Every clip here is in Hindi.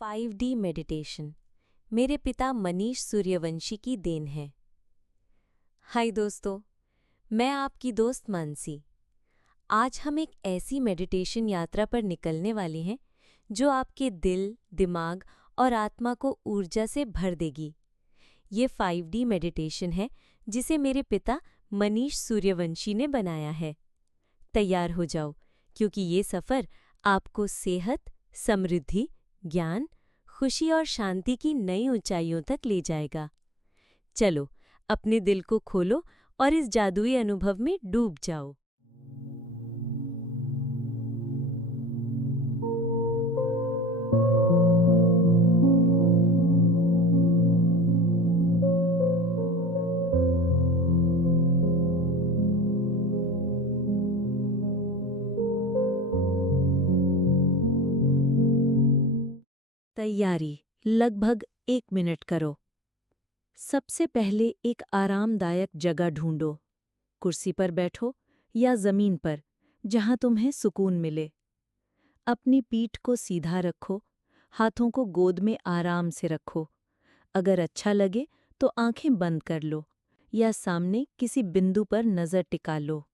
5D मेडिटेशन मेरे पिता मनीष सूर्यवंशी की देन है। हाय दोस्तों, मैं आपकी दोस्त मानसी। आज हम एक ऐसी मेडिटेशन यात्रा पर निकलने वाले हैं जो आपके दिल, दिमाग और आत्मा को ऊर्जा से भर देगी। ये 5D मेडिटेशन है जिसे मेरे पिता मनीष सूर्यवंशी ने बनाया है। तैयार हो जाओ, क्योंकि ये सफ़र आपको सेहत, समृद्धि, ज्ञान, खुशी और शांति की नई ऊंचाइयों तक ले जाएगा। चलो, अपने दिल को खोलो और इस जादुई अनुभव में डूब जाओ। तैयारी लगभग 1 मिनट करो। सबसे पहले एक आरामदायक जगह ढूंढो। कुर्सी पर बैठो या जमीन पर, जहां तुम्हें सुकून मिले। अपनी पीठ को सीधा रखो, हाथों को गोद में आराम से रखो। अगर अच्छा लगे तो आंखें बंद कर लो या सामने किसी बिंदु पर नजर टिका लो।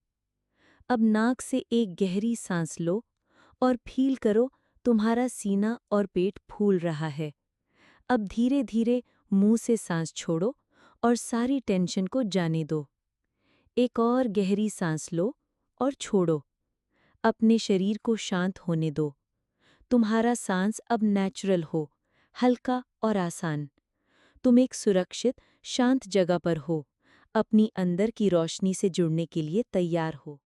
अब नाक से एक गहरी सांस लो और फील करो तुम्हारा सीना और पेट फूल रहा है। अब धीरे धीरे मुंह से सांस छोड़ो और सारी टेंशन को जाने दो। एक और गहरी सांस लो और छोड़ो। अपने शरीर को शांत होने दो। तुम्हारा सांस अब नेचुरल हो, हल्का और आसान। तुम एक सुरक्षित, शांत जगह पर हो, अपनी अंदर की रोशनी से जुड़ने के लिए तैयार हो।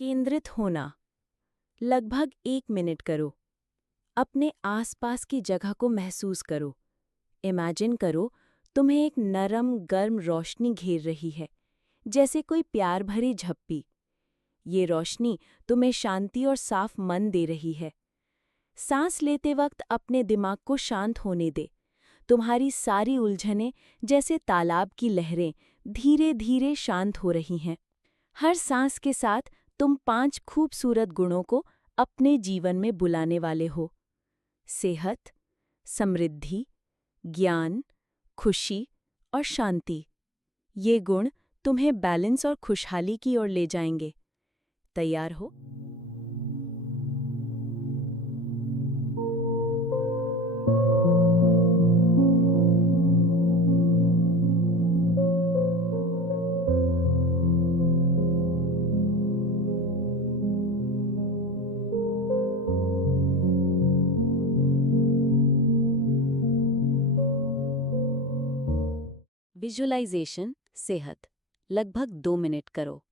केंद्रित होना लगभग 1 मिनट करो। अपने आसपास की जगह को महसूस करो। इमेजिन करो तुम्हें एक नरम, गर्म रोशनी घेर रही है, जैसे कोई प्यार भरी झप्पी। ये रोशनी तुम्हें शांति और साफ मन दे रही है। सांस लेते वक्त अपने दिमाग को शांत होने दे। तुम्हारी सारी उलझनें जैसे तालाब की लहरें धीरे धीरे शांत हो रही हैं। हर सांस के साथ तुम 5 खूबसूरत गुणों को अपने जीवन में बुलाने वाले हो। सेहत, समृद्धि, ज्ञान, खुशी और शांति। ये गुण तुम्हें बैलेंस और खुशहाली की ओर ले जाएंगे। तैयार हो? विजुअलाइजेशन सेहत लगभग 2 मिनट करो।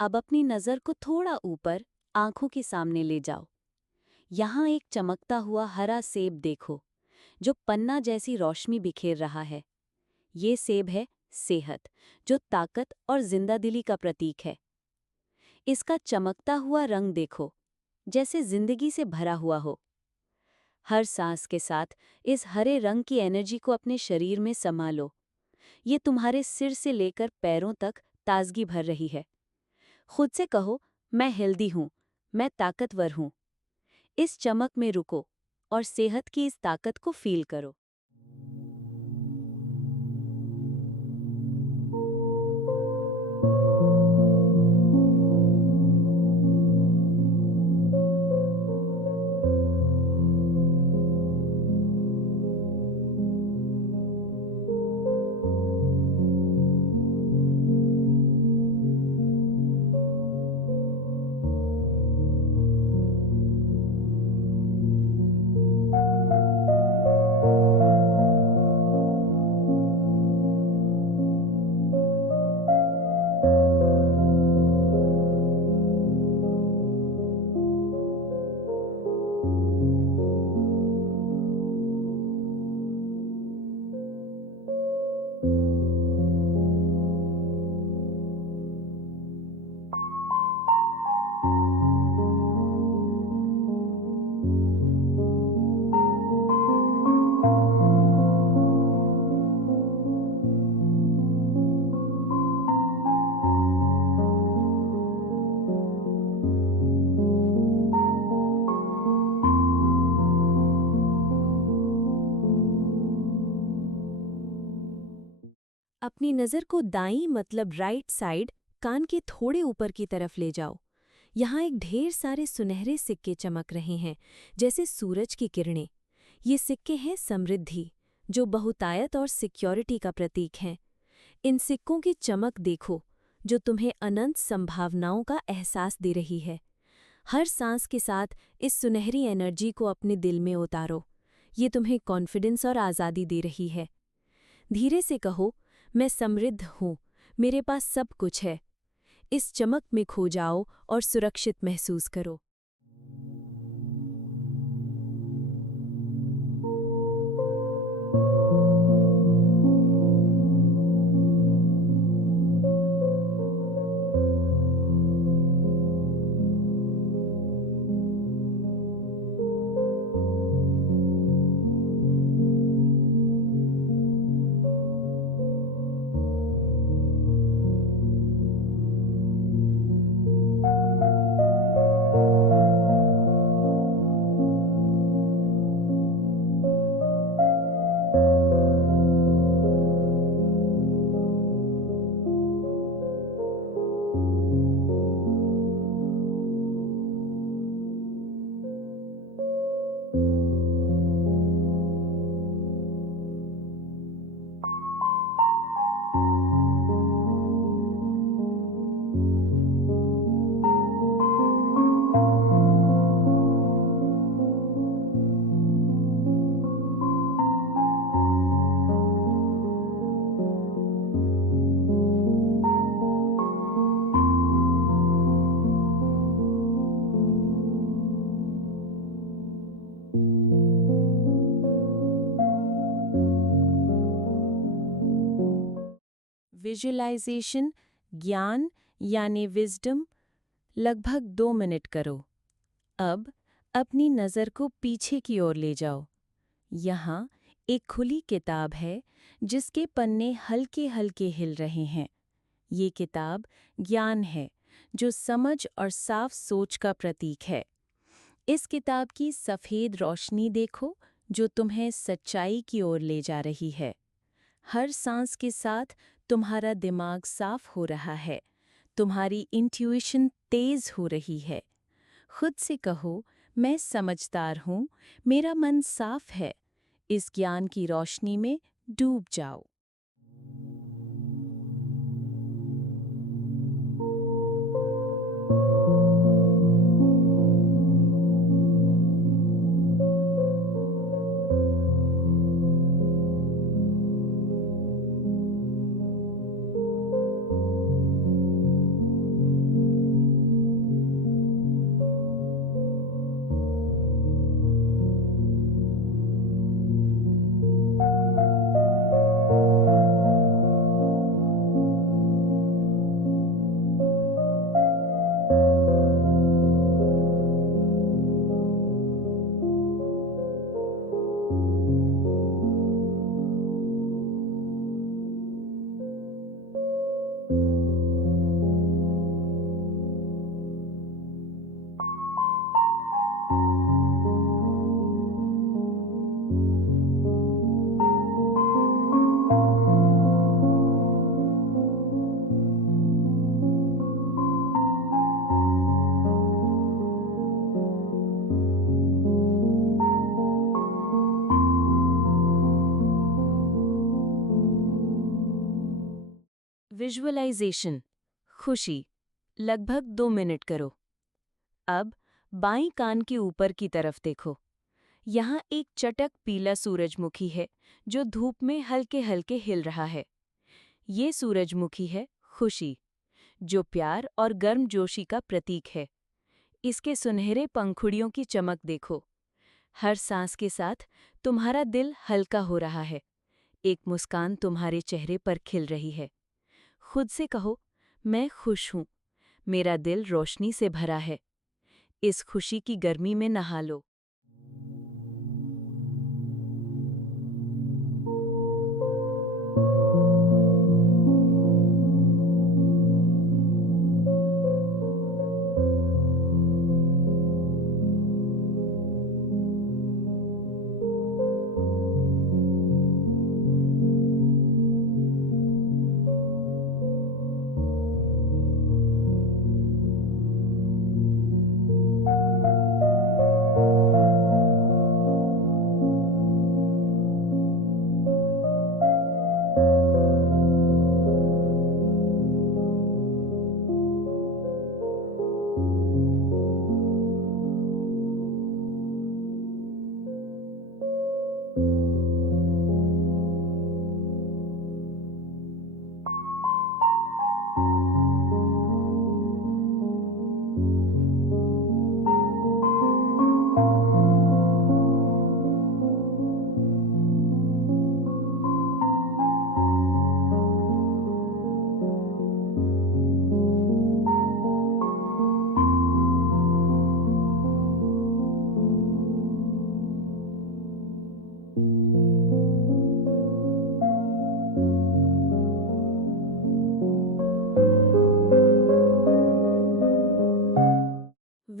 अब अपनी नज़र को थोड़ा ऊपर आंखों के सामने ले जाओ। यहाँ एक चमकता हुआ हरा सेब देखो, जो पन्ना जैसी रोशनी बिखेर रहा है। ये सेब है सेहत, जो ताकत और जिंदादिली का प्रतीक है। इसका चमकता हुआ रंग देखो, जैसे जिंदगी से भरा हुआ हो। हर सांस के साथ इस हरे रंग की एनर्जी को अपने शरीर में समा लो। ये तुम्हारे सिर से लेकर पैरों तक ताजगी भर रही है। खुद से कहो, मैं हेल्दी हूँ, मैं ताकतवर हूँ। इस चमक में रुको और सेहत की इस ताकत को फील करो। अपनी नज़र को दाईं मतलब राइट साइड कान के थोड़े ऊपर की तरफ ले जाओ। यहाँ एक ढेर सारे सुनहरे सिक्के चमक रहे हैं, जैसे सूरज की किरणें। ये सिक्के हैं समृद्धि, जो बहुतायत और सिक्योरिटी का प्रतीक हैं। इन सिक्कों की चमक देखो, जो तुम्हें अनंत संभावनाओं का एहसास दे रही है। हर सांस के साथ इस सुनहरी एनर्जी को अपने दिल में उतारो। ये तुम्हें कॉन्फिडेंस और आज़ादी दे रही है। धीरे से कहो, मैं समृद्ध हूँ, मेरे पास सब कुछ है। इस चमक में खो जाओ और सुरक्षित महसूस करो। विजुअलाइजेशन, ज्ञान यानी विजडम, लगभग 2 मिनट करो। अब अपनी नज़र को पीछे की ओर ले जाओ। यहाँ एक खुली किताब है, जिसके पन्ने हल्के हल्के हिल रहे हैं। ये किताब ज्ञान है, जो समझ और साफ सोच का प्रतीक है। इस किताब की सफ़ेद रोशनी देखो, जो तुम्हें सच्चाई की ओर ले जा रही है। हर सांस के साथ तुम्हारा दिमाग साफ हो रहा है, तुम्हारी इंट्यूइशन तेज हो रही है। खुद से कहो, मैं समझदार हूँ, मेरा मन साफ है। इस ज्ञान की रोशनी में डूब जाओ। विजुअलाइजेशन, खुशी, लगभग 2 मिनट करो। अब बाईं कान के ऊपर की तरफ देखो। यहाँ एक चटक पीला सूरजमुखी है, जो धूप में हल्के हल्के हिल रहा है। ये सूरजमुखी है खुशी, जो प्यार और गर्मजोशी का प्रतीक है। इसके सुनहरे पंखुड़ियों की चमक देखो। हर सांस के साथ तुम्हारा दिल हल्का हो रहा है। एक मुस्कान तुम्हारे चेहरे पर खिल रही है। खुद से कहो, मैं खुश हूँ, मेरा दिल रोशनी से भरा है। इस खुशी की गर्मी में नहा लो।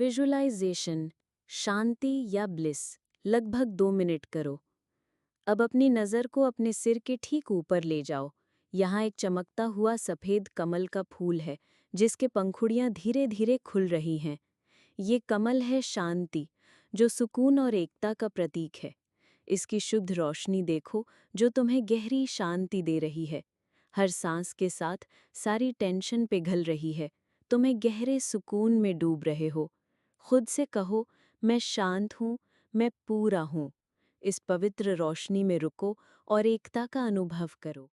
विजुअलाइजेशन, शांति या ब्लिस, लगभग 2 मिनट करो। अब अपनी नज़र को अपने सिर के ठीक ऊपर ले जाओ। यहाँ एक चमकता हुआ सफ़ेद कमल का फूल है, जिसके पंखुड़ियाँ धीरे धीरे खुल रही हैं। ये कमल है शांति, जो सुकून और एकता का प्रतीक है। इसकी शुद्ध रोशनी देखो, जो तुम्हें गहरी शांति दे रही है। हर सांस के साथ सारी टेंशन पिघल रही है, तुम्हें गहरे सुकून में डूब रहे हो। खुद से कहो, मैं शांत हूँ, मैं पूरा हूँ। इस पवित्र रोशनी में रुको और एकता का अनुभव करो।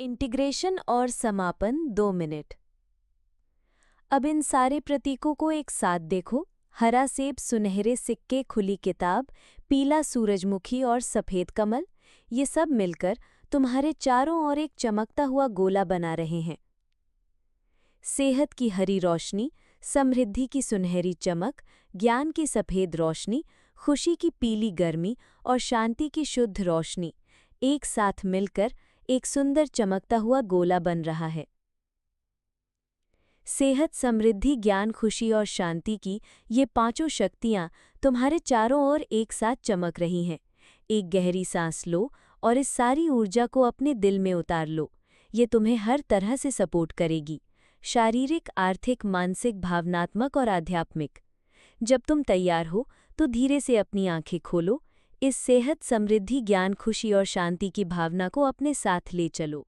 इंटीग्रेशन और समापन 2 मिनट। अब इन सारे प्रतीकों को एक साथ देखो। हरा सेब, सुनहरे सिक्के, खुली किताब, पीला सूरजमुखी और सफ़ेद कमल, ये सब मिलकर तुम्हारे चारों ओर एक चमकता हुआ गोला बना रहे हैं। सेहत की हरी रोशनी, समृद्धि की सुनहरी चमक, ज्ञान की सफ़ेद रोशनी, खुशी की पीली गर्मी और शांति की शुद्ध रोशनी एक साथ मिलकर एक सुंदर चमकता हुआ गोला बन रहा है। सेहत, समृद्धि, ज्ञान, खुशी और शांति की ये पांचों शक्तियाँ तुम्हारे चारों ओर एक साथ चमक रही हैं। एक गहरी सांस लो और इस सारी ऊर्जा को अपने दिल में उतार लो। ये तुम्हें हर तरह से सपोर्ट करेगी, शारीरिक, आर्थिक, मानसिक, भावनात्मक और आध्यात्मिक। जब तुम तैयार हो तो धीरे से अपनी आंखें खोलो। इस सेहत, समृद्धि, ज्ञान, खुशी और शांति की भावना को अपने साथ ले चलो।